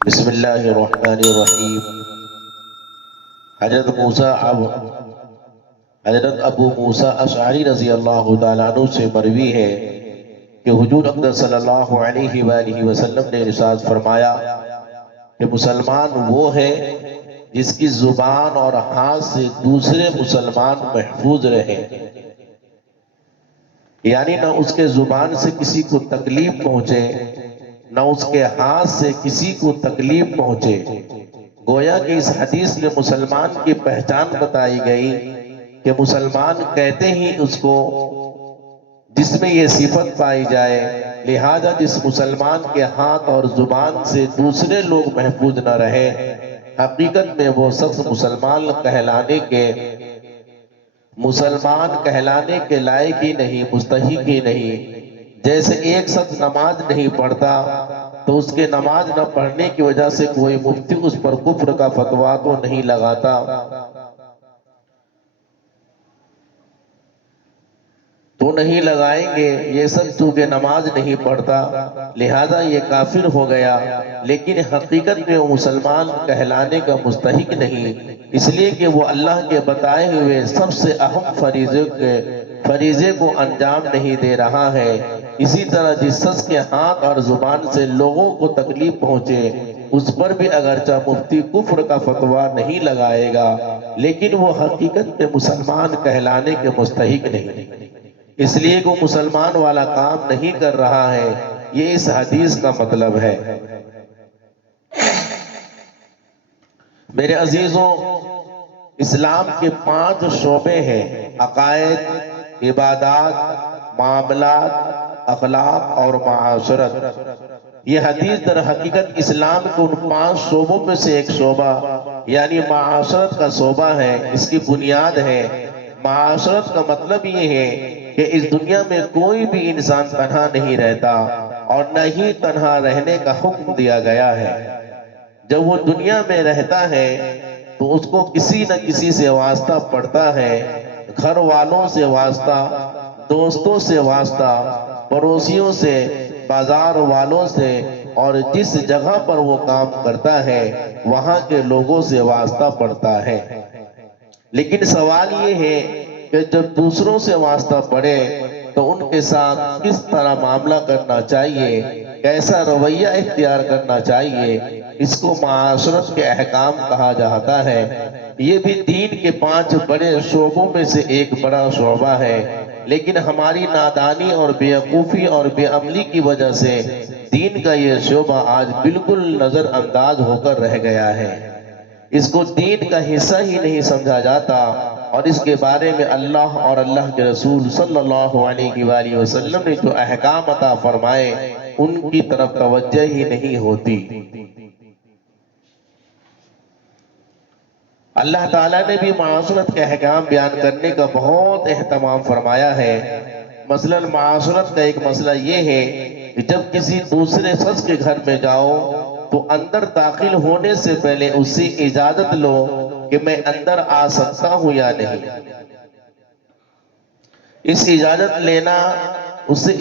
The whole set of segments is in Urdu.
بسم اللہ الرحمن الرحیم۔ حضرت ابو موسیٰ اشعری رضی اللہ تعالیٰ عنہ سے مروی ہے کہ حضور اقدس صلی اللہ علیہ وآلہ وسلم نے ارشاد فرمایا کہ مسلمان وہ ہے جس کی زبان اور ہاتھ سے دوسرے مسلمان محفوظ رہے، یعنی نہ اس کے زبان سے کسی کو تکلیف پہنچے نہ اس کے ہاتھ سے کسی کو تکلیف پہنچے۔ گویا کہ اس حدیث میں مسلمان کی پہچان بتائی گئی کہ مسلمان کہتے ہی اس کو جس میں یہ صفت پائی جائے، لہذا جس مسلمان کے ہاتھ اور زبان سے دوسرے لوگ محفوظ نہ رہے، حقیقت میں وہ شخص مسلمان کہلانے کے لائق ہی نہیں، مستحق ہی نہیں۔ جیسے ایک شخص نماز نہیں پڑھتا تو اس کے نماز نہ پڑھنے کی وجہ سے کوئی مفتی اس پر کفر کا فتویٰ تو نہیں لگاتا، تو نہیں لگائیں گے یہ سب چونکہ نماز نہیں پڑھتا لہذا یہ کافر ہو گیا، لیکن حقیقت میں وہ مسلمان کہلانے کا مستحق نہیں، اس لیے کہ وہ اللہ کے بتائے ہوئے سب سے اہم فریضے کو انجام نہیں دے رہا ہے۔ اسی طرح جس شخص کے ہاتھ اور زبان سے لوگوں کو تکلیف پہنچے، اس پر بھی اگرچہ مفتی کفر کا فتویٰ نہیں لگائے گا، لیکن وہ حقیقت میں مسلمان کہلانے کے مستحق نہیں، اس لیے کہ وہ مسلمان والا کام نہیں کر رہا ہے۔ یہ اس حدیث کا مطلب ہے۔ میرے عزیزوں، اسلام کے 5 شعبے ہیں: عقائد، عبادات، معاملات، اخلاق اور معاشرت۔ یہ حدیث در حقیقت اسلام کے ان 5 شعبوں میں سے ایک شعبہ یعنی معاشرت کا شعبہ ہے، اس کی بنیاد ہے۔ معاشرت کا مطلب یہ ہے کہ اس دنیا میں کوئی بھی انسان تنہا نہیں رہتا اور نہ ہی تنہا رہنے کا حکم دیا گیا ہے۔ جب وہ دنیا میں رہتا ہے تو اس کو کسی نہ کسی سے واسطہ پڑتا ہے، گھر والوں سے واسطہ، دوستوں سے واسطہ، پڑوسیوں سے، بازار والوں سے، اور جس جگہ پر وہ کام کرتا ہے وہاں کے لوگوں سے واسطہ پڑتا ہے۔ لیکن سوال یہ ہے کہ جب دوسروں سے واسطہ پڑے تو ان کے ساتھ کس طرح معاملہ کرنا چاہیے، کیسا رویہ اختیار کرنا چاہیے، اس کو معاشرت کے احکام کہا جاتا ہے۔ یہ بھی دین کے 5 بڑے شعبوں میں سے ایک بڑا شعبہ ہے، لیکن ہماری نادانی اور بے وقوفی اور بے عملی کی وجہ سے دین کا یہ شعبہ آج بالکل نظر انداز ہو کر رہ گیا ہے۔ اس کو دین کا حصہ ہی نہیں سمجھا جاتا اور اس کے بارے میں اللہ اور اللہ کے رسول صلی اللہ علیہ وآلہ وسلم نے جو احکام عطا فرمائے ان کی طرف توجہ ہی نہیں ہوتی۔ اللہ تعالیٰ نے بھی معاشرت کے احکام بیان کرنے کا بہت اہتمام فرمایا ہے۔ مثلا معاشرت کا ایک مسئلہ یہ ہے کہ جب کسی دوسرے شخص کے گھر میں جاؤ تو اندر داخل ہونے سے پہلے اس سے اجازت لو کہ میں اندر آ سکتا ہوں یا نہیں۔ اس سے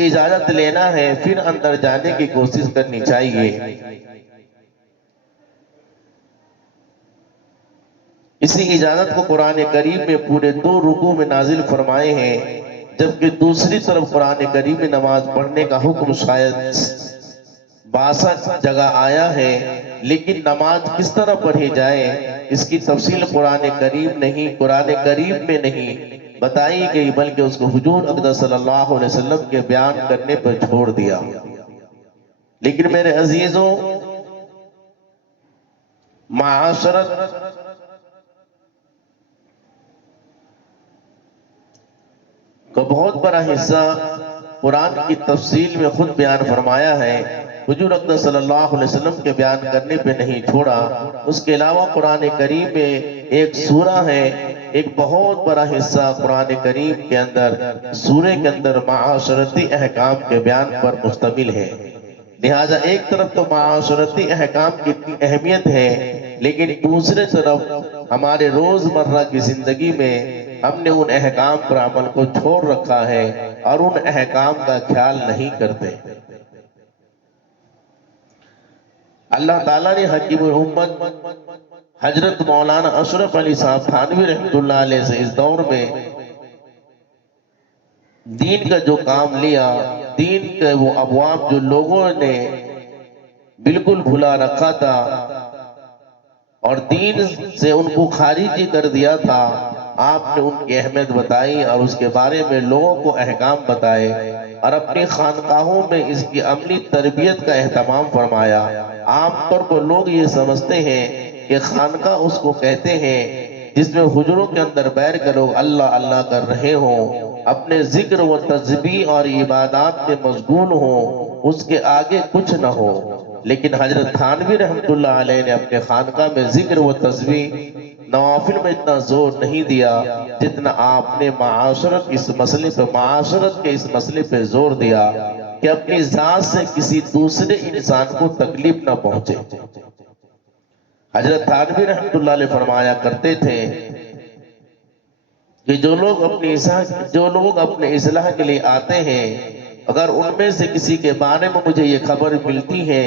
اجازت لینا ہے، پھر اندر جانے کی کوشش کرنی چاہیے۔ اسی اجازت کو قرآن کریم میں پورے 2 رکوع میں نازل فرمائے ہیں، جبکہ دوسری طرف قرآن کریم میں نماز پڑھنے کا حکم شاید 62 جگہ آیا ہے، لیکن نماز کس طرح پڑھی جائے اس کی تفصیل قرآن کریم میں نہیں بتائی گئی، بلکہ اس کو حضور اقدس صلی اللہ علیہ وسلم کے بیان کرنے پر چھوڑ دیا۔ لیکن میرے عزیزوں، معاشرت کا بہت بڑا حصہ قرآن کی تفصیل میں خود بیان فرمایا ہے، حضور اقدس صلی اللہ علیہ وسلم کے بیان کرنے پہ نہیں چھوڑا۔ اس کے علاوہ قرآن کریم میں ایک سورہ ہے، ایک بہت بڑا حصہ قرآن کریم کے اندر سورہ کے اندر معاشرتی احکام کے بیان پر مشتمل ہے۔ لہذا ایک طرف تو معاشرتی احکام کی اہمیت ہے، لیکن دوسرے طرف ہمارے روزمرہ کی زندگی میں ہم نے ان احکام پر عمل کو چھوڑ رکھا ہے اور ان احکام کا خیال نہیں کرتے۔ اللہ تعالیٰ نے حکیم الامت حضرت مولانا اشرف علی صاحب تھانوی رحمۃ اللہ علیہ سے اس دور میں دین کا جو کام لیا، دین کے وہ ابواب جو لوگوں نے بالکل بھلا رکھا تھا اور دین سے ان کو خارجی کر دیا تھا، آپ نے ان کی اہمیت بتائی اور اس کے بارے میں لوگوں کو احکام بتائے اور اپنی خانقاہوں میں اس کی عملی تربیت کا اہتمام فرمایا۔ عام طور پر لوگ یہ سمجھتے ہیں کہ خانقاہ اس کو کہتے ہیں جس میں حجروں کے اندر بیٹھ کر لوگ اللہ اللہ کر رہے ہوں، اپنے ذکر و تسبیح اور عبادات میں مشغول ہوں، اس کے آگے کچھ نہ ہو۔ لیکن حضرت تھانوی رحمۃ اللہ علیہ نے اپنے خانقاہ میں ذکر و تسبیح نوافل میں اتنا زور نہیں دیا جتنا آپ نے معاشرت کے اس مسئلے پہ زور دیا کہ اپنی ذات سے کسی دوسرے انسان کو تکلیف نہ پہنچے۔ حضرت تھانوی رحمۃ اللہ علیہ فرمایا کرتے تھے کہ جو لوگ اپنے اصلاح کے لیے آتے ہیں، اگر ان میں سے کسی کے بارے میں مجھے یہ خبر ملتی ہے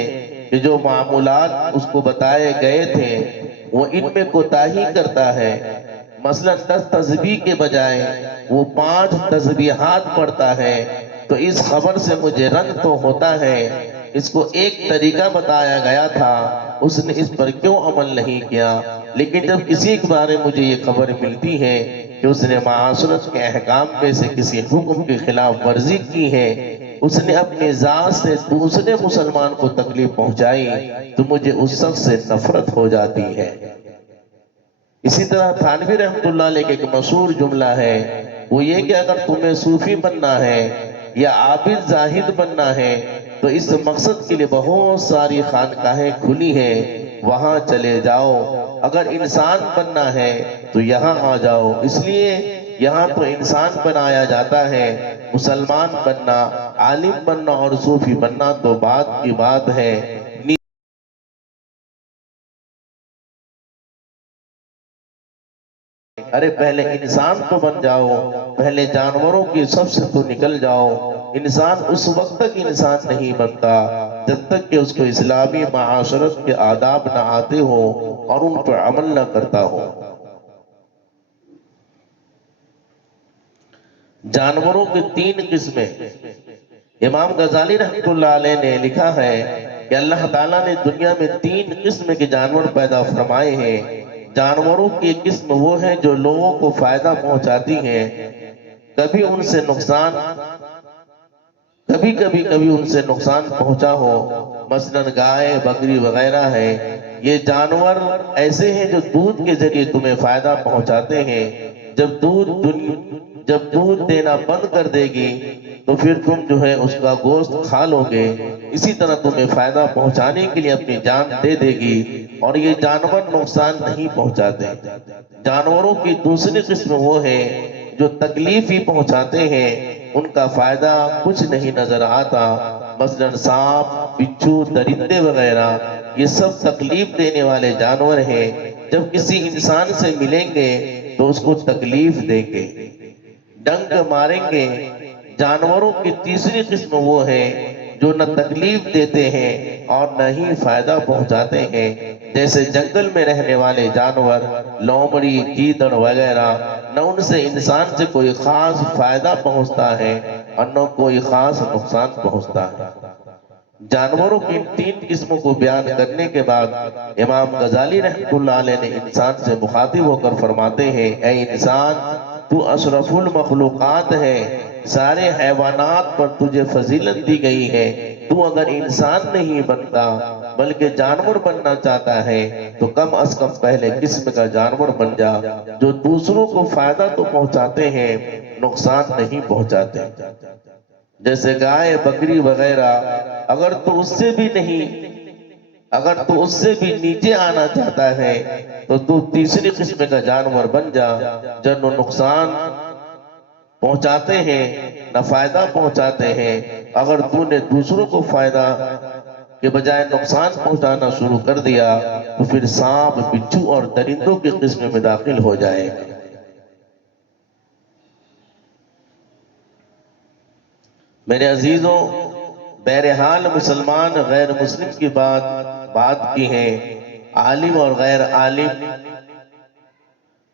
کہ جو معمولات اس کو بتائے گئے تھے وہ ان میں کوتاہی کرتا ہے، مثلا 10 تسبیح کے بجائے وہ 5 تسبیحات پڑھتا ہے، تو اس خبر سے مجھے رنج تو ہوتا ہے، اس کو ایک طریقہ بتایا گیا تھا، اس نے اس پر کیوں عمل نہیں کیا؟ لیکن جب کسی کے بارے مجھے یہ خبر ملتی ہے کہ اس نے معاشرت کے احکام میں سے کسی حکم کی خلاف ورزی کی ہے، اس نے اپنی ذات سے دوسرے مسلمان کو تکلیف پہنچائی، تو مجھے اس شخص سے نفرت ہو جاتی ہے۔ اسی طرح تھانوی رحمۃ اللہ علیہ کے ایک مشہور جملہ ہے، وہ یہ کہ اگر تمہیں صوفی بننا ہے یا عابد زاہد بننا ہے تو اس مقصد کے لیے بہت ساری خانقاہیں کھلی ہیں، وہاں چلے جاؤ۔ اگر انسان بننا ہے تو یہاں آ جاؤ، اس لیے یہاں تو انسان بنایا جاتا ہے، مسلمان بننا، عالم بننا اور صوفی بننا تو بات کی بات ہے۔ ارے پہلے انسان تو بن جاؤ، پہلے جانوروں کی صف سے تو نکل جاؤ۔ انسان اس وقت تک انسان نہیں بنتا جب تک کہ اس کو اسلامی معاشرت کے آداب نہ آتے ہو اور ان پر عمل نہ کرتا ہو۔ جانوروں کی 3 قسمیں امام غزالی رحمۃ اللہ علیہ نے لکھا ہے کہ اللہ تعالیٰ نے دنیا میں 3 قسم کے جانور پیدا فرمائے ہیں۔ جانوروں کی ایک قسم وہ ہے جو لوگوں کو فائدہ پہنچاتی ہے، کبھی ان سے نقصان پہنچا ہو، مثلا گائے بکری وغیرہ ہے۔ یہ جانور ایسے ہیں جو دودھ کے ذریعے تمہیں فائدہ پہنچاتے ہیں، جب دودھ دینا بند کر دے گی تو پھر تم جو ہے اس کا گوشت کھا لو گے۔ اسی طرح تمہیں فائدہ پہنچانے کے لیے اپنی جان دے دے گی، اور یہ جانور نقصان نہیں پہنچاتے۔ جانوروں کی دوسری قسم وہ ہے جو تکلیف ہی پہنچاتے ہیں، ان کا فائدہ کچھ نہیں نظر آتا، مثلا سانپ، بچھو، درندے وغیرہ، یہ سب تکلیف دینے والے جانور ہیں، جب کسی انسان سے ملیں گے تو اس کو تکلیف دیں گے، ڈنک ماریں گے۔ جانوروں کی تیسری قسم وہ ہے جو نہ تکلیف دیتے ہیں اور نہ ہی فائدہ پہنچاتے ہیں، جیسے جنگل میں رہنے والے جانور، لومڑی، گیدڑ وغیرہ، نہ ان سے انسان سے کوئی خاص فائدہ پہنچتا ہے اور نہ کوئی خاص نقصان پہنچتا ہے۔ جانوروں کی 3 قسموں کو بیان کرنے کے بعد امام غزالی رحمۃ اللہ علیہ نے انسان سے مخاطب ہو کر فرماتے ہیں، اے انسان، تو اشرف المخلوقات ہے، سارے حیوانات پر تجھے فضیلت دی گئی ہے، تو اگر انسان نہیں بنتا بلکہ جانور بننا چاہتا ہے تو کم از کم پہلے قسم کا جانور بن جا جو دوسروں کو فائدہ تو پہنچاتے ہیں، نقصان نہیں پہنچاتے، جیسے گائے بکری وغیرہ۔ اگر تو اس سے بھی نیچے آنا چاہتا ہے تو تیسری قسم کا جانور بن جا، جو نہ نقصان پہنچاتے ہیں نہ فائدہ پہنچاتے ہیں۔ اگر تو نے دوسروں کو فائدہ کے بجائے نقصان پہنچانا شروع کر دیا تو پھر سانپ، بچھو اور درندوں کی قسم میں داخل ہو جائے گا۔ میرے عزیزوں، بہرحال مسلمان غیر مسلم کی بات بات کی ہے، عالم اور غیر عالم،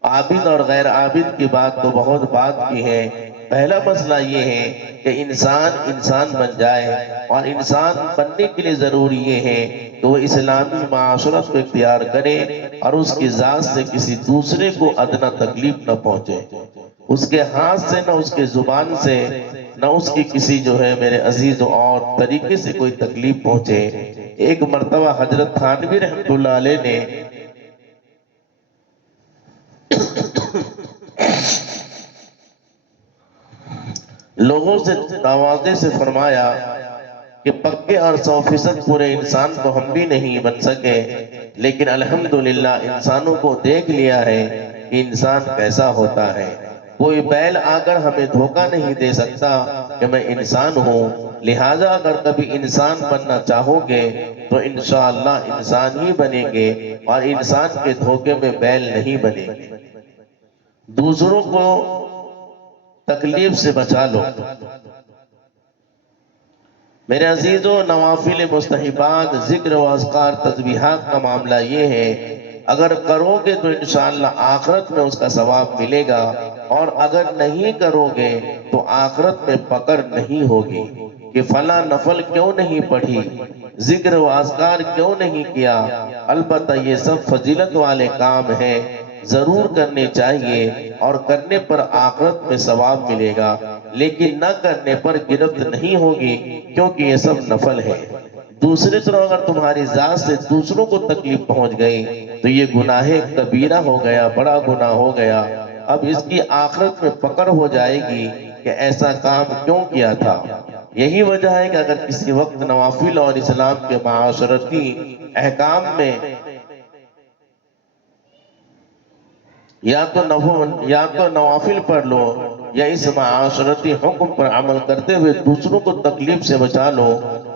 عابد اور غیر عابد کی بات تو بہت بات کی ہے۔ پہلا مسئلہ یہ ہے کہ انسان بن جائے، اور انسان بننے کے لیے ضروری یہ ہے کہ وہ اسلامی معاشرت کو اختیار کرے اور اس کی ذات سے کسی دوسرے کو ادنا تکلیف نہ پہنچے، اس کے ہاتھ سے نہ اس کے زبان سے نہ اس کی کسی جو ہے میرے عزیز اور طریقے سے کوئی تکلیف پہنچے۔ ایک مرتبہ حضرت تھانوی رحمۃ اللہ علیہ نے لوگوں سے تواضع سے فرمایا کہ پکے اور 100% پورے انسان تو ہم بھی نہیں بن سکے، لیکن الحمدللہ انسانوں کو دیکھ لیا ہے کہ انسان کیسا ہوتا ہے۔ کوئی بیل آ کر ہمیں دھوکہ نہیں دے سکتا کہ میں انسان ہوں، لہٰذا اگر کبھی انسان بننا چاہو گے تو انشاءاللہ انسان ہی بنیں گے، اور انسان کے دھوکے میں بیل نہیں بنیں گے۔ دوسروں کو تکلیف سے بچا لو۔ میرے عزیزو، نوافل مستحبات، ذکر و اذکار، تسبیحات کا معاملہ یہ ہے، اگر کرو گے تو انشاءاللہ آخرت میں اس کا ثواب ملے گا، اور اگر نہیں کرو گے تو آخرت میں پکڑ نہیں ہوگی کہ فلاں نفل کیوں نہیں پڑھی، ذکر و اذکار کیوں نہیں کیا۔ البتہ یہ سب فضیلت والے کام ہیں، ضرور کرنے چاہیے، اور کرنے پر آخرت میں ثواب ملے گا، لیکن نہ کرنے پر گرفت نہیں ہوگی، کیونکہ یہ سب نفل ہے۔ دوسری طرح اگر تمہاری ذات سے دوسروں کو تکلیف پہنچ گئی تو یہ گناہ کبیرہ ہو گیا، بڑا گناہ ہو گیا۔ اب اس کی آخرت میں پکڑ ہو جائے گی کہ ایسا کام کیوں کیا تھا۔ یہی وجہ ہے کہ اگر کسی وقت نوافل اور اسلام کے معاشرتی احکام میں یا تو نوافل پڑھ لو، یا اس معاشرتی حکم پر عمل کرتے ہوئے دوسروں کو تکلیف سے بچا لو،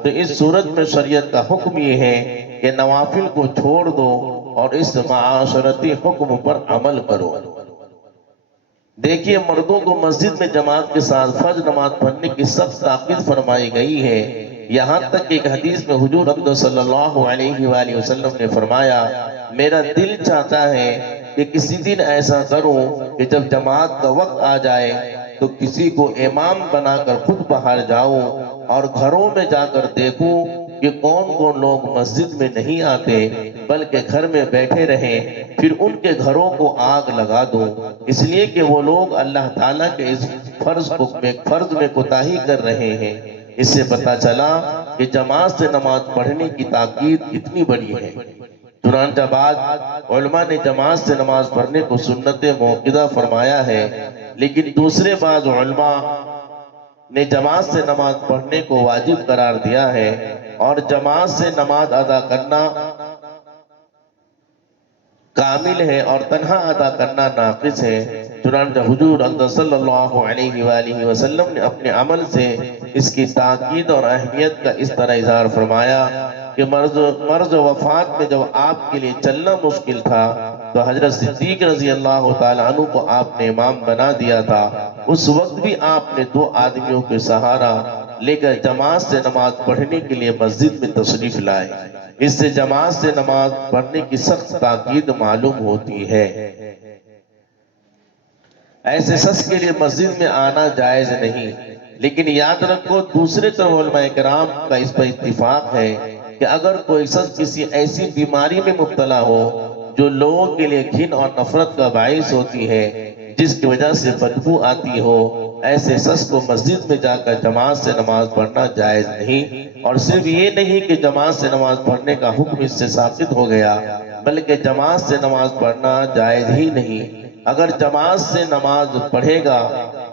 تو اس صورت میں شریعت کا حکم یہ ہے کہ نوافل کو چھوڑ دو اور اس معاشرتی حکم پر عمل کرو۔ دیکھیے، مردوں کو مسجد میں جماعت کے ساتھ فجر نماز پڑھنے کی سخت تاکید فرمائی گئی ہے۔ یہاں تک کہ ایک حدیث میں حضور اقدس صلی اللہ علیہ وآلہ وسلم نے فرمایا، میرا دل چاہتا ہے کہ کسی دن ایسا کروں کہ جب جماعت کا وقت آ جائے تو کسی کو امام بنا کر خود باہر جاؤں اور گھروں میں جا کر دیکھوں کہ کون کون لوگ مسجد میں نہیں آتے بلکہ گھر میں بیٹھے رہیں، پھر ان کے گھروں کو آگ لگا دوں، اس لیے کہ وہ لوگ اللہ تعالیٰ کے اس فرض میں کوتاہی کر رہے ہیں۔ اس سے پتہ چلا کہ جماعت سے نماز پڑھنے کی تاکید کتنی بڑی ہے۔ چنانچہ بعد علماء نے جماعت سے نماز پڑھنے کو سنت موقدہ فرمایا ہے، لیکن دوسرے بعض علماء نے جماعت سے نماز پڑھنے کو واجب قرار دیا ہے، اور جماعت سے نماز ادا کرنا کامل ہے اور تنہا ادا کرنا ناقص ہے۔ چنانچہ حضور اقدس صلی اللہ علیہ وآلہ وسلم نے اپنے عمل سے اس کی تاکید اور اہمیت کا اس طرح اظہار فرمایا کہ مرض وفات میں جب آپ کے لیے چلنا مشکل تھا تو حضرت صدیق رضی اللہ تعالیٰ عنہ کو آپ نے امام بنا دیا تھا۔ اس وقت بھی آپ نے 2 آدمیوں کے سہارا لے کر جماعت سے نماز پڑھنے کے لیے مسجد میں تشریف لائے۔ اس سے جماعت سے نماز پڑھنے کی سخت تاکید معلوم ہوتی ہے۔ ایسے شخص کے لیے مسجد میں آنا جائز نہیں، لیکن یاد رکھو دوسرے طرف علماء کرام کا اس پر اتفاق ہے کہ اگر کوئی شخص کسی ایسی بیماری میں مبتلا ہو جو لوگوں کے لیے گھن اور نفرت کا باعث ہوتی ہے، جس کی وجہ سے بدبو آتی ہو، ایسے شخص کو مسجد میں جا کر جماعت سے نماز پڑھنا جائز نہیں۔ اور صرف یہ نہیں کہ جماعت سے نماز پڑھنے کا حکم اس سے ثابت ہو گیا، بلکہ جماعت سے نماز پڑھنا جائز ہی نہیں۔ اگر جماعت سے نماز پڑھے گا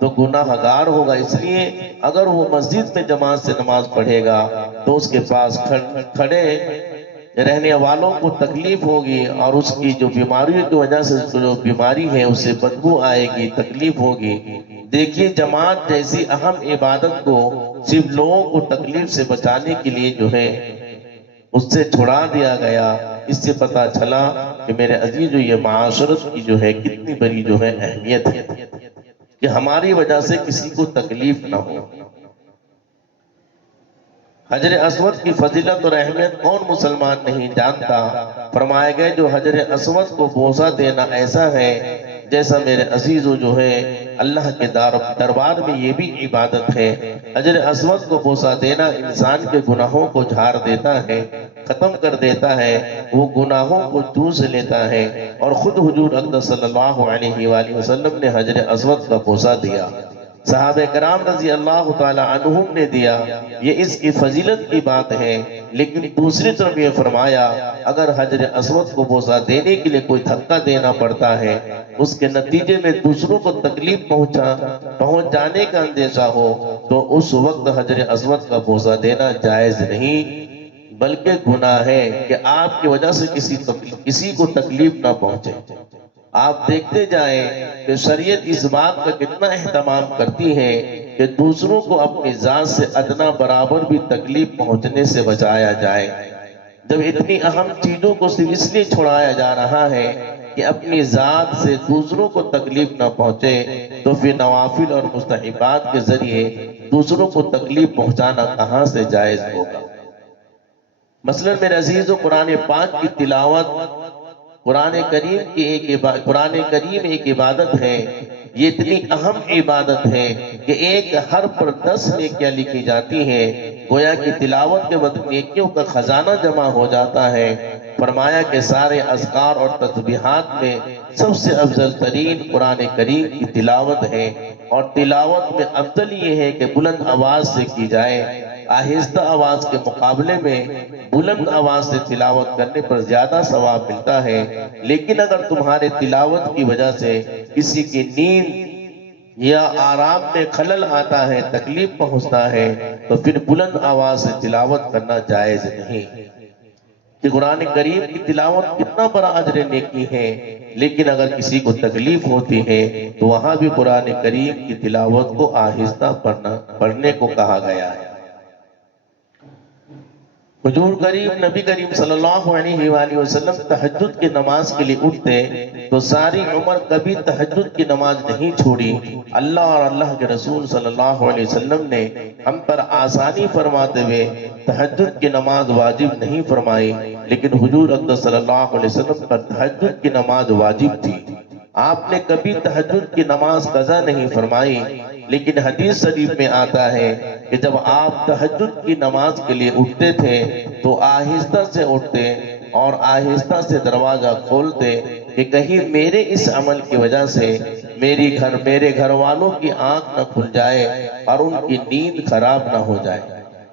تو گناہ گار ہوگا، اس لیے اگر وہ مسجد میں جماعت سے نماز پڑھے گا تو اس کے پاس کھڑے رہنے والوں کو تکلیف ہوگی، اور اس کی جو بیماریوں کی وجہ سے جو بیماری ہے اسے بدبو آئے گی، تکلیف ہوگی۔ دیکھیے، جماعت جیسی اہم عبادت کو صرف لوگوں کو تکلیف سے بچانے کے لیے جو ہے اس سے چھڑا دیا گیا۔ اس سے پتہ چلا کہ میرے عزیز یہ معاشرت کی جو ہے کتنی بڑی جو ہے اہمیت ہے کہ ہماری وجہ سے کسی کو تکلیف نہ ہو۔ حجر اسود کی فضیلت اور اہمیت کون مسلمان نہیں جانتا؟ فرمایا گیا جو حجر اسود کو بوسہ دینا ایسا ہے جیسا میرے عزیزو جو ہے اللہ کے دربار میں یہ بھی عبادت ہے۔ حجر اسود کو بوسہ دینا انسان کے گناہوں کو جھاڑ دیتا ہے، ختم کر دیتا ہے، وہ گناہوں کو چوس لیتا ہے، اور خود حضور اقدس صلی اللہ علیہ وآلہ وسلم نے حجر اسود کا بوسہ دیا، صحابہ کرام رضی اللہ تعالی عنہم نے دیا، یہ اس کی فضیلت کی بات ہے۔ لیکن دوسری طرف یہ فرمایا اگر حجر اسود کو بوسہ دینے کے لیے کوئی دھکا دینا پڑتا ہے، اس کے نتیجے میں دوسروں کو تکلیف پہنچ جانے کا اندیشہ ہو، تو اس وقت حجر اسود کا بوسہ دینا جائز نہیں بلکہ گناہ ہے کہ آپ کی وجہ سے کسی کو تکلیف نہ پہنچے۔ آپ دیکھتے جائیں کہ شریعت اس بات کا کتنا اہتمام کرتی ہے کہ دوسروں کو اپنی ذات سے ادنا برابر بھی تکلیف پہنچنے سے بچایا جائے۔ جب اتنی اہم چیزوں کو صرف اس لیے چھڑایا جا رہا ہے کہ اپنی ذات سے دوسروں کو تکلیف نہ پہنچے، تو پھر نوافل اور مستحبات کے ذریعے دوسروں کو تکلیف پہنچانا کہاں سے جائز ہوگا؟ مثلا میرے عزیزو، قرآن پاک کی تلاوت قرآن کریم ایک عبادت ہے، یہ اتنی اہم عبادت ہے کہ ایک حرف پر 10 نیکیاں لکھی جاتی ہیں، گویا کہ تلاوت کے بعد نیکیوں کا خزانہ جمع ہو جاتا ہے۔ فرمایا کہ سارے اذکار اور تسبیحات میں سب سے افضل ترین قرآن کریم کی تلاوت ہے، اور تلاوت میں افضل یہ ہے کہ بلند آواز سے کی جائے۔ آہستہ آواز کے مقابلے میں بلند آواز سے تلاوت کرنے پر زیادہ ثواب ملتا ہے، لیکن اگر تمہارے تلاوت کی وجہ سے کسی کی نیند یا آرام میں خلل آتا ہے، تکلیف پہنچتا ہے، تو پھر بلند آواز سے تلاوت کرنا جائز نہیں۔ کہ قرآن کریم کی تلاوت کتنا بڑا اجر نیکی ہے، لیکن اگر کسی کو تکلیف ہوتی ہے تو وہاں بھی قرآن کریم کی تلاوت کو آہستہ پڑھنے کو کہا گیا ہے۔ حضور کریم نبی کریم صلی اللہ علیہ وآلہ وسلم تہجد کی نماز کے لیے اٹھتے تو ساری عمر کبھی تہجد کی نماز نہیں چھوڑی۔ اللہ اور اللہ کے رسول صلی اللہ علیہ وسلم نے ہم پر آسانی فرماتے ہوئے تہجد کی نماز واجب نہیں فرمائی، لیکن حضور اقدس صلی اللہ علیہ وسلم پر تہجد کی نماز واجب تھی۔ آپ نے کبھی تہجد کی نماز قضا نہیں فرمائی، لیکن حدیث شریف میں آتا ہے کہ جب آپ تہجد کی نماز کے لیے اٹھتے تھے تو آہستہ سے اٹھتے اور آہستہ سے دروازہ کھولتے کہ کہیں میرے اس عمل کی وجہ سے میرے گھر والوں کی آنکھ نہ کھل جائے اور ان کی نیند خراب نہ ہو جائے۔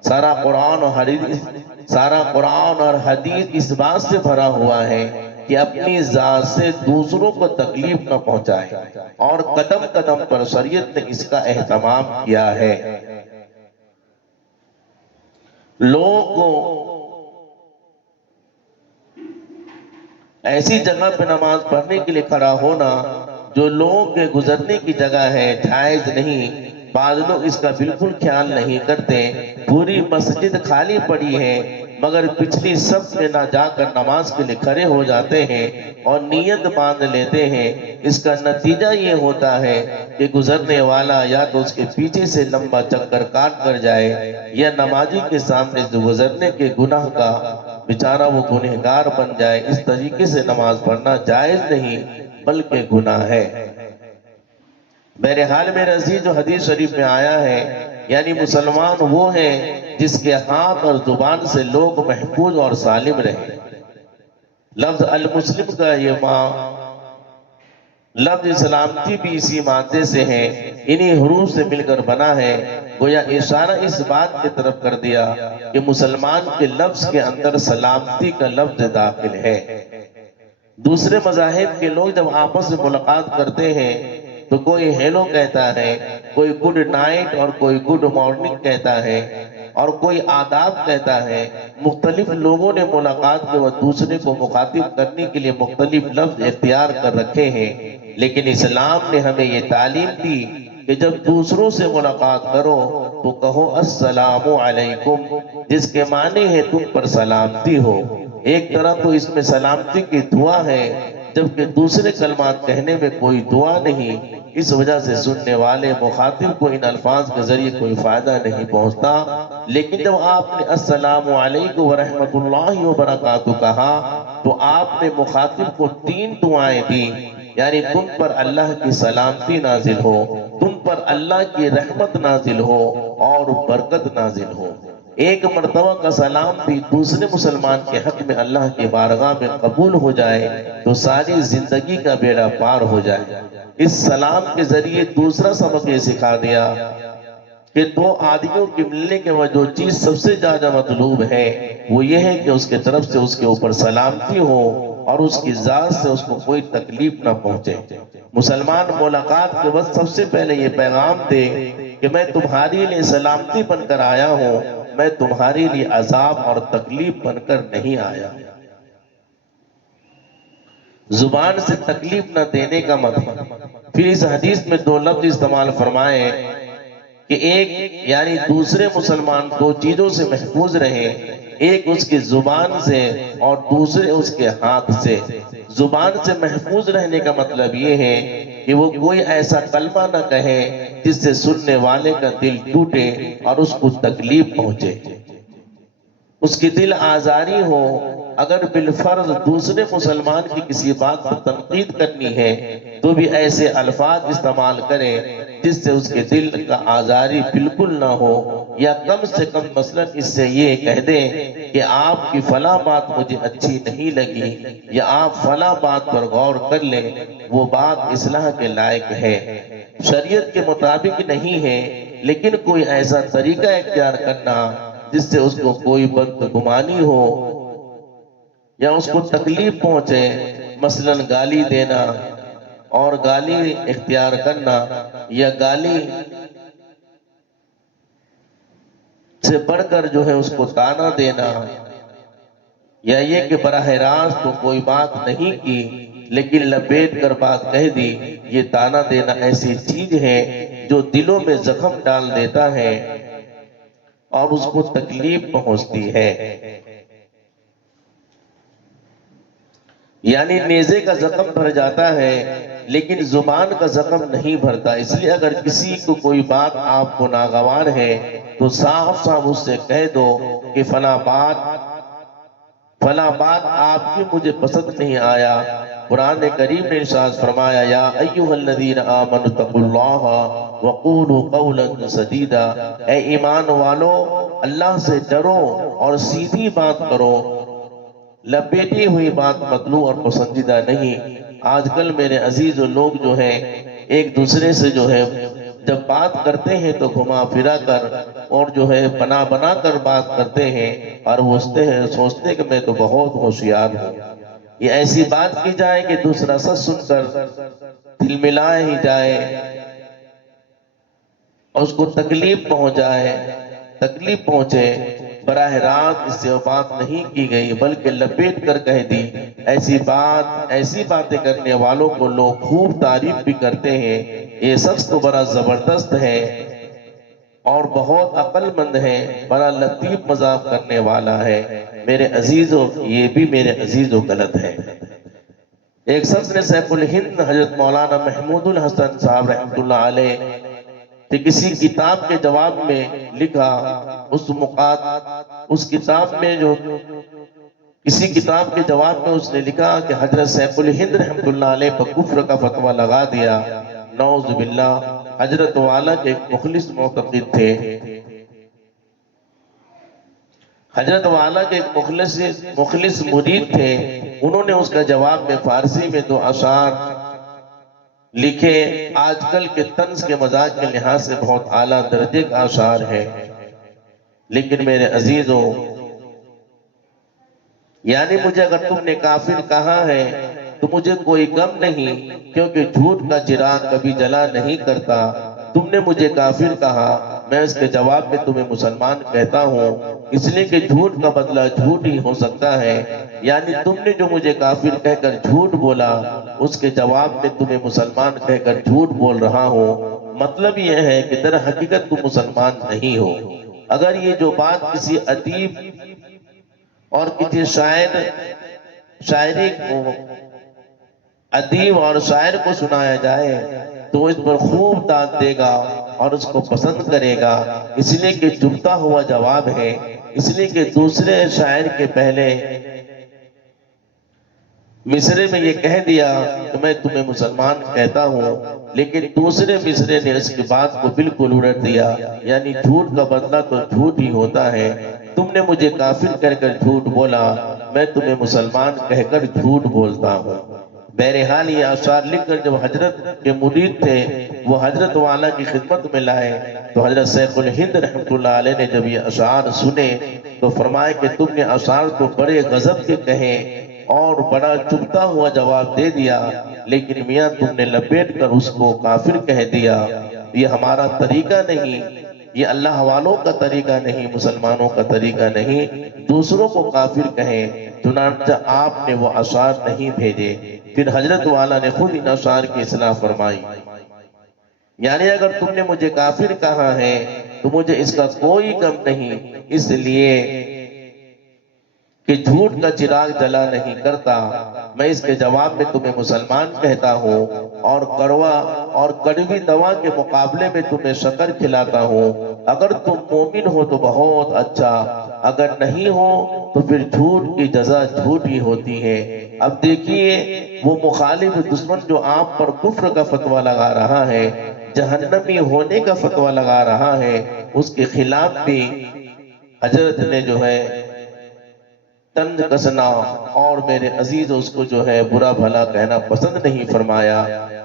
سارا قرآن اور حدیث اس بات سے بھرا ہوا ہے کہ اپنی ذات سے دوسروں کو تکلیف نہ پہنچائے، اور قدم قدم پر شریعت نے اس کا اہتمام کیا ہے۔ لوگوں کو ایسی جگہ پہ نماز پڑھنے کے لیے کھڑا ہونا جو لوگوں کے گزرنے کی جگہ ہے، جائز نہیں۔ بعض لوگ اس کا بالکل خیال نہیں کرتے، پوری مسجد خالی پڑی ہے مگر پچھلی صف میں نہ جا کر نماز کے لیے کھڑے ہو جاتے ہیں اور نیت باندھ لیتے ہیں۔ اس کا نتیجہ یہ ہوتا ہے کہ گزرنے والا یا تو اس کے پیچھے سے لمبا چکر کاٹ کر جائے، یا نمازی کے سامنے سے گزرنے کے گناہ کا بیچارہ وہ گنہگار بن جائے۔ اس طریقے سے نماز پڑھنا جائز نہیں بلکہ گناہ ہے۔ بہرحال میرے عزیز، جو حدیث شریف میں آیا ہے، یعنی مسلمان وہ ہے جس کے ہاتھ اور زبان سے لوگ محفوظ اور سالم رہے۔ لفظ المسلم کا یہ لفظ سلامتی بھی اسی مادے سے ہے، انہی حروف سے مل کر بنا ہے۔ گویا اشارہ اس بات کی طرف کر دیا کہ مسلمان کے لفظ کے اندر سلامتی کا لفظ داخل ہے۔ دوسرے مذاہب کے لوگ جب آپس میں ملاقات کرتے ہیں تو کوئی ہیلو کہتا ہے، کوئی گڈ نائٹ اور کوئی گڈ مارننگ کہتا ہے، اور کوئی آداب کہتا ہے۔ مختلف لوگوں نے ملاقات کے وقت دوسرے کو مخاطب کرنے کے لیے مختلف لفظ اختیار کر رکھے ہیں، لیکن اسلام نے ہمیں یہ تعلیم دی کہ جب دوسروں سے ملاقات کرو تو کہو السلام علیکم، جس کے معنی ہے تم پر سلامتی ہو۔ ایک طرح تو اس میں سلامتی کی دعا ہے، جبکہ دوسرے کلمات کہنے میں کوئی دعا نہیں۔ اس وجہ سے سننے والے مخاطب کو ان الفاظ کے ذریعے کوئی فائدہ نہیں پہنچتا. لیکن جب آپ نے السلام علیکم ورحمۃ اللہ وبرکاتہ کہا تو آپ نے مخاطب کو 3 دعائیں دی، یعنی تم پر اللہ کی سلامتی نازل ہو، تم پر اللہ کی رحمت نازل ہو اور برکت نازل ہو. ایک مرتبہ کا سلام بھی دوسرے مسلمان کے حق میں اللہ کی بارگاہ میں قبول ہو جائے تو ساری زندگی کا بیڑا پار ہو جائے. اس سلام کے ذریعے دوسرا سبق یہ سکھا دیا کہ 2 آدمیوں کے ملنے کے بعد جو چیز سب سے زیادہ مطلوب ہے وہ یہ ہے کہ اس کے طرف سے اس کے اوپر سلامتی ہو اور اس کی ذات سے اس کو کوئی تکلیف نہ پہنچے. مسلمان ملاقات کے وقت سب سے پہلے یہ پیغام دے کہ میں تمہارے لیے سلامتی بن کر آیا ہوں، میں تمہارے لیے عذاب اور تکلیف بن کر نہیں آیا. زبان سے تکلیف نہ دینے کا مطلب. پھر اس حدیث میں 2 لفظ استعمال فرمائے کہ ایک یعنی دوسرے مسلمان 2 چیزوں سے محفوظ رہے، ایک اس کی زبان سے اور دوسرے اس کے ہاتھ سے. زبان سے محفوظ رہنے کا مطلب یہ ہے کہ وہ کوئی ایسا کلمہ نہ کہے جس سے سننے والے کا دل ٹوٹے اور اس کو تکلیف پہنچے، اس کی دل آزاری ہو. اگر بالفرض دوسرے مسلمان کی کسی بات پر تنقید کرنی ہے تو بھی ایسے الفاظ استعمال کرے جس سے اس کے دل کا آزاری بالکل نہ ہو، یا کم سے کم مثلا اس سے یہ کہہ دیں کہ آپ کی فلاں بات مجھے اچھی نہیں لگی یا آپ فلاں بات پر غور کر لیں، وہ بات اصلاح کے لائق ہے، شریعت کے مطابق نہیں ہے، لیکن کوئی ایسا طریقہ اختیار کرنا جس سے اس کو کوئی بدگمانی ہو یا اس کو تکلیف پہنچے، مثلا گالی دینا اور گالی اختیار کرنا یا گالی سے بڑھ کر جو ہے اس کو تانا دینا، یا یہ کہ براہ راست تو کوئی بات نہیں کی لیکن لپیٹ کر بات کہہ دی، یہ تانا دینا ایسی چیز ہے جو دلوں میں زخم ڈال دیتا ہے اور اس کو تکلیف پہنچتی ہے. یعنی نیزے کا زخم بھر جاتا ہے لیکن زبان کا زخم نہیں بھرتا. اس لیے اگر کسی کو کوئی بات آپ کو ناگوار ہے تو صاف صاف اس سے کہہ دو کہ فلاں بات آپ کی مجھے پسند نہیں آیا. قرآن کریم نے ارشاد فرمایا یا ایھا الذین آمنوا اتقوا اللہ وقولوا قولا سدیدا، اے ایمان والو اللہ سے ڈرو اور سیدھی بات کرو، لپیٹی ہوئی بات مطلوب اور پسندیدہ نہیں. آج کل میرے عزیز و لوگ جو ہے ایک دوسرے سے جو ہے جب بات کرتے ہیں تو گھما پھرا کر اور جو ہے بنا بنا کر بات کرتے ہیں اور سوچتے کہ میں تو بہت ہوشیار ہوں. یہ ایسی بات کی جائے کہ دوسرا سچ سن کر دل ملائے ہی جائے اور اس کو تکلیف پہنچے. براہ راست اس سے بات نہیں کی گئی بلکہ لپیٹ کر کہہ دی. ایسی باتیں کرنے والوں کو لوگ خوب تعریف بھی کرتے ہیں، یہ شخص تو بڑا زبردست ہے اور بہت عقل مند ہے، بڑا لطیف مذاق کرنے والا ہے. میرے عزیزو یہ بھی میرے عزیزو غلط ہے. ایک شخص نے سیف الہند حضرت مولانا محمود الحسن صاحب رحمۃ اللہ علیہ کہ کسی کتاب کے جواب میں لکھا، اس کتاب میں جو کسی کتاب کے جواب میں اس نے لکھا کہ حضرت سیف الہند رحمۃ اللہ علیہ پر کفر کا فتویٰ لگا دیا. نعوذ باللہ. حضرت والا کے ایک مخلص معتقد تھے، حضرت والا کے ایک مخلص مرید تھے. انہوں نے اس کا جواب میں فارسی میں 2 اشعار لکھے. آج کل کے طنز کے مزاج کے لحاظ سے بہت اعلیٰ درجے کا اشعار ہے، لیکن میرے عزیزو یعنی مجھے اگر تم نے کافر کہا ہے تو مجھے کوئی غم نہیں، کیونکہ جھوٹ کا چراغ کبھی جلا نہیں کرتا. تم نے مجھے کافر کہا، میں اس کے جواب میں تمہیں مسلمان کہتا ہوں، اس لیے کہ جھوٹ کا بدلہ جھوٹ ہی ہو سکتا ہے. یعنی تم نے جو مجھے کافر کہہ کر جھوٹ بولا اس کے جواب میں تمہیں مسلمان کہہ کر جھوٹ بول رہا ہوں. مطلب یہ ہے کہ در حقیقت تم مسلمان نہیں ہو. اگر یہ جو بات کسی ادیب اور کسی ادیب اور شاعر کو سنایا جائے تو اس پر خوب داد دے گا اور اس کو پسند کرے گا، اس لیے کہ چبھتا ہوا جواب ہے، اس لیے کہ دوسرے شاعر کے پہلے مصرے میں یہ کہہ دیا کہ میں تمہیں مسلمان کہتا ہوں، لیکن دوسرے مصرے نے اس کی بات کو بالکل الٹ دیا، یعنی جھوٹ کا بدلہ تو جھوٹ ہی ہوتا ہے، تم نے مجھے کافر کہہ کر جھوٹ بولا، میں تمہیں مسلمان کہہ کر جھوٹ بولتا ہوں۔ بہرحال یہ اشعار لکھ کر جب حضرت کے مرید تھے وہ حضرت والا کی خدمت میں لائے تو حضرت شیخ الہند رحمۃ اللہ علیہ نے جب یہ اشعار سنے تو فرمایا کہ تم نے اشعار تو بڑے غضب کے کہے اور بڑا چبھتا ہوا جواب دے دیا، لیکن میاں تم نے لپیٹ کر اس کو کافر کہہ دیا، یہ ہمارا طریقہ نہیں، یہ اللہ والوں کا طریقہ نہیں، مسلمانوں کا طریقہ نہیں، دوسروں کو کافر کہیں، چنانچہ آپ نے وہ اشعار نہیں بھیجے۔ پھر حضرت والا نے خود ان اشعار کی اصلاح فرمائی، یعنی اگر تم نے مجھے کافر کہا ہے تو مجھے اس کا کوئی غم نہیں، اس لیے کہ جھوٹ کا چراغ جلا نہیں کرتا، میں اس کے جواب میں تمہیں مسلمان کہتا ہوں، اور کڑوا اور کڑوی دوا کے مقابلے میں تمہیں شکر کھلاتا ہوں، اگر تم مومن ہو تو بہت اچھا، اگر نہیں ہو تو پھر جھوٹ کی جزا جھوٹ ہی ہوتی ہے۔ اب دیکھیے وہ مخالف دشمن جو آپ پر کفر کا فتویٰ لگا رہا ہے، جہنمی ہونے کا فتویٰ لگا رہا ہے، اس کے خلاف بھی حضرت نے جو ہے طنز کسنا اور میرے عزیز اس کو جو ہے برا بھلا کہنا پسند نہیں فرمایا،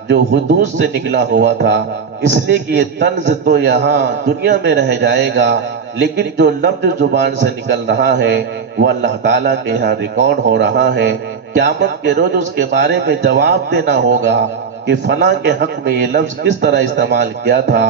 جو حدود سے نکلا ہوا تھا، اس لیے کہ یہ طنز تو یہاں دنیا میں رہ جائے گا، لیکن جو لفظ زبان سے نکل رہا ہے وہ اللہ تعالیٰ کے یہاں ریکارڈ ہو رہا ہے، قیامت کے روز اس کے بارے میں جواب دینا ہوگا کہ فلاں کے حق میں یہ لفظ کس طرح استعمال کیا تھا،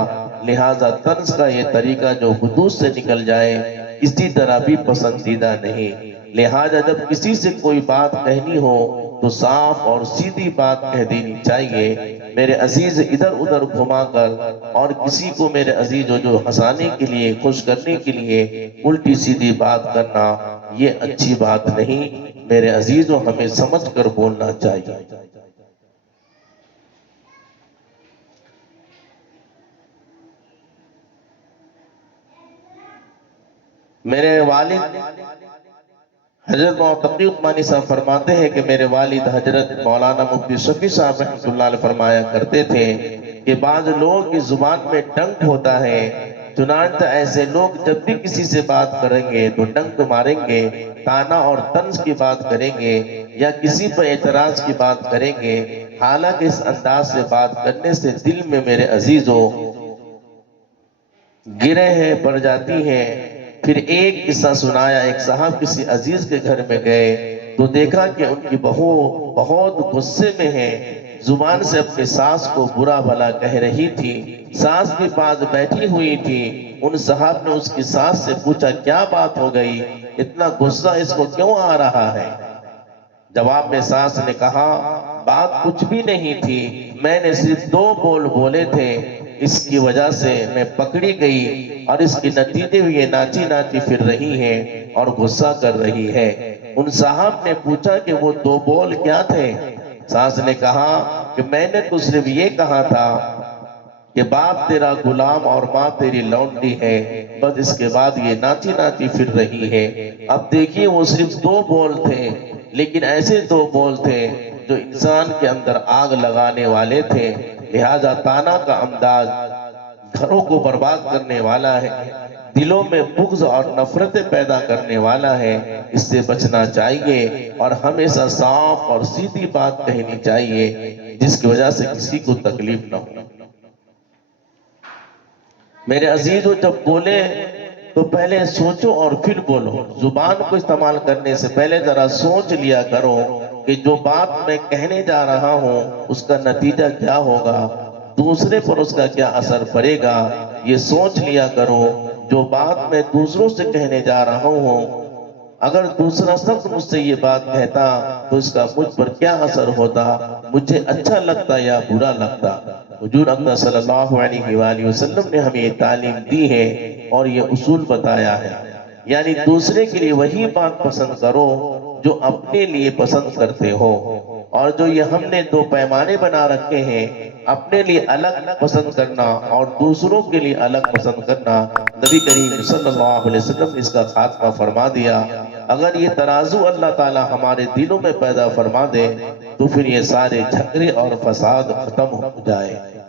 لہٰذا طنز کا یہ طریقہ جو حدود سے نکل جائے کسی طرح بھی پسندیدہ نہیں۔ لہٰذا جب کسی سے کوئی بات کہنی ہو تو صاف اور سیدھی بات کہہ دینی چاہیے، میرے عزیز ادھر ادھر گھما کر اور کسی کو میرے عزیز جو ہنسانے کے لیے خوش کرنے کے لیے الٹی سیدھی بات کرنا یہ اچھی بات نہیں، میرے عزیزوں ہمیں سمجھ کر بولنا چاہیے۔ میرے والد حضرت تقی عثمانی صاحب فرماتے ہیں کہ میرے والد حضرت مولانا مفتی شفیع صاحب رحمۃ اللہ علیہ فرمایا کرتے تھے کہ بعض لوگوں کی زبان میں ڈنک ہوتا ہے، چنانچہ ایسے لوگ جب بھی کسی سے بات کریں گے تو ڈنک ماریں گے، تانا اور طنز کی بات کریں گے یا کسی پر اعتراض کی بات کریں گے، حالانکہ اس انداز سے بات کرنے سے دل میں میرے عزیزوں گرہ ہے پڑ جاتی ہے۔ پھر ایک قصہ سنایا، ایک صاحب کسی عزیز کے گھر میں گئے تو دیکھا کہ ان کی بہو بہت غصے میں ہے، زبان سے اپنی ساس کو برا بھلا کہہ رہی تھی، ساس کے پاس بیٹھی ہوئی تھی، ان صاحب نے اس کی ساس سے پوچھا کیا بات ہو گئی، اتنا غصہ اس کو کیوں آ رہا ہے؟ جواب میں ساس نے کہا بات کچھ بھی نہیں تھی، میں نے صرف 2 بول بولے تھے، اس کی وجہ سے میں پکڑی گئی اور اس کے نتیجے میں یہ ناچی ناچی پھر رہی ہے اور غصہ کر رہی ہے۔ ان صاحب نے پوچھا کہ وہ 2 بول کیا تھے؟ ساس نے کہا کہ میں نے تو صرف یہ کہا تھا کہ باپ تیرا غلام اور ماں تیری لونڈی ہے، بس اس کے بعد یہ ناچی ناچی پھر رہی ہے۔ اب دیکھیے وہ صرف 2 بول تھے، لیکن ایسے 2 بول تھے جو انسان کے اندر آگ لگانے والے تھے، لہذا تانا کا انداز گھروں کو برباد کرنے والا ہے، دلوں میں بغض اور نفرتیں پیدا کرنے والا ہے، اس سے بچنا چاہیے اور ہمیشہ صاف اور سیدھی بات کہنی چاہیے جس کی وجہ سے کسی کو تکلیف نہ ہو۔ میرے عزیزو جب بولے تو پہلے سوچو اور پھر بولو، زبان کو استعمال کرنے سے پہلے ذرا سوچ لیا کرو کہ جو بات میں کہنے جا رہا ہوں اس کا نتیجہ کیا ہوگا، دوسرے پر اس کا کیا اثر پڑے گا، یہ سوچ لیا کرو۔ جو بات میں دوسروں سے کہنے جا رہا ہوں اگر دوسرا شخص مجھ سے یہ بات کہتا تو اس کا مجھ پر کیا اثر ہوتا، مجھے اچھا لگتا یا برا لگتا۔ حضور اکرم صلی اللہ علیہ وآلہ وسلم نے ہمیں یہ تعلیم دی ہے اور یہ اصول بتایا ہے، یعنی دوسرے کے لیے وہی بات پسند کرو جو اپنے لیے پسند کرتے ہو، اور جو یہ ہم نے 2 پیمانے بنا رکھے ہیں اپنے لیے الگ پسند کرنا اور دوسروں کے لیے الگ پسند کرنا، نبی کریم صلی اللہ علیہ وسلم نے اس کا خاتمہ فرما دیا۔ اگر یہ ترازو اللہ تعالی ہمارے دلوں میں پیدا فرما دے تو پھر یہ سارے جھگڑے اور فساد ختم ہو جائے۔